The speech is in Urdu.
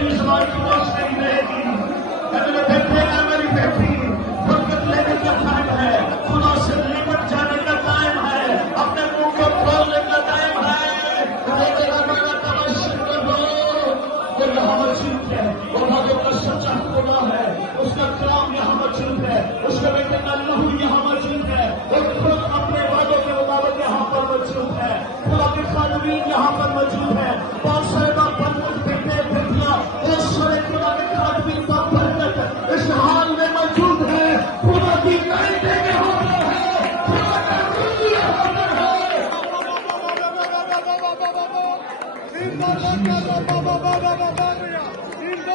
تیری زبان کی روشنی رہے گی. اے میرے بیٹے اے میری بیٹی، برکت لینے کا ٹائم ہے، خدا سے نمٹ جانے کا ٹائم ہے، اپنے منہ کو کھولنے کا ٹائم ہے. وہ یہاں موجود ہے، وہ بھگو کا سچا خدا ہے، اس کا کلام یہاں موجود ہے، اس کے بیٹے کا لہو یہاں موجود ہے، وہ خود اپنے وعدوں کے مطابق یہاں پر موجود ہے. خدا کے خادمین یہاں پر موجود ہے، بہت سارے بیٹے بیٹیاں بہت سارے خدا کے خادمین کا برکت اس حال میں موجود ہے. خدا کی نعمتیں یہاں پر ہے، خدا کا روح یہاں پر ہے. In the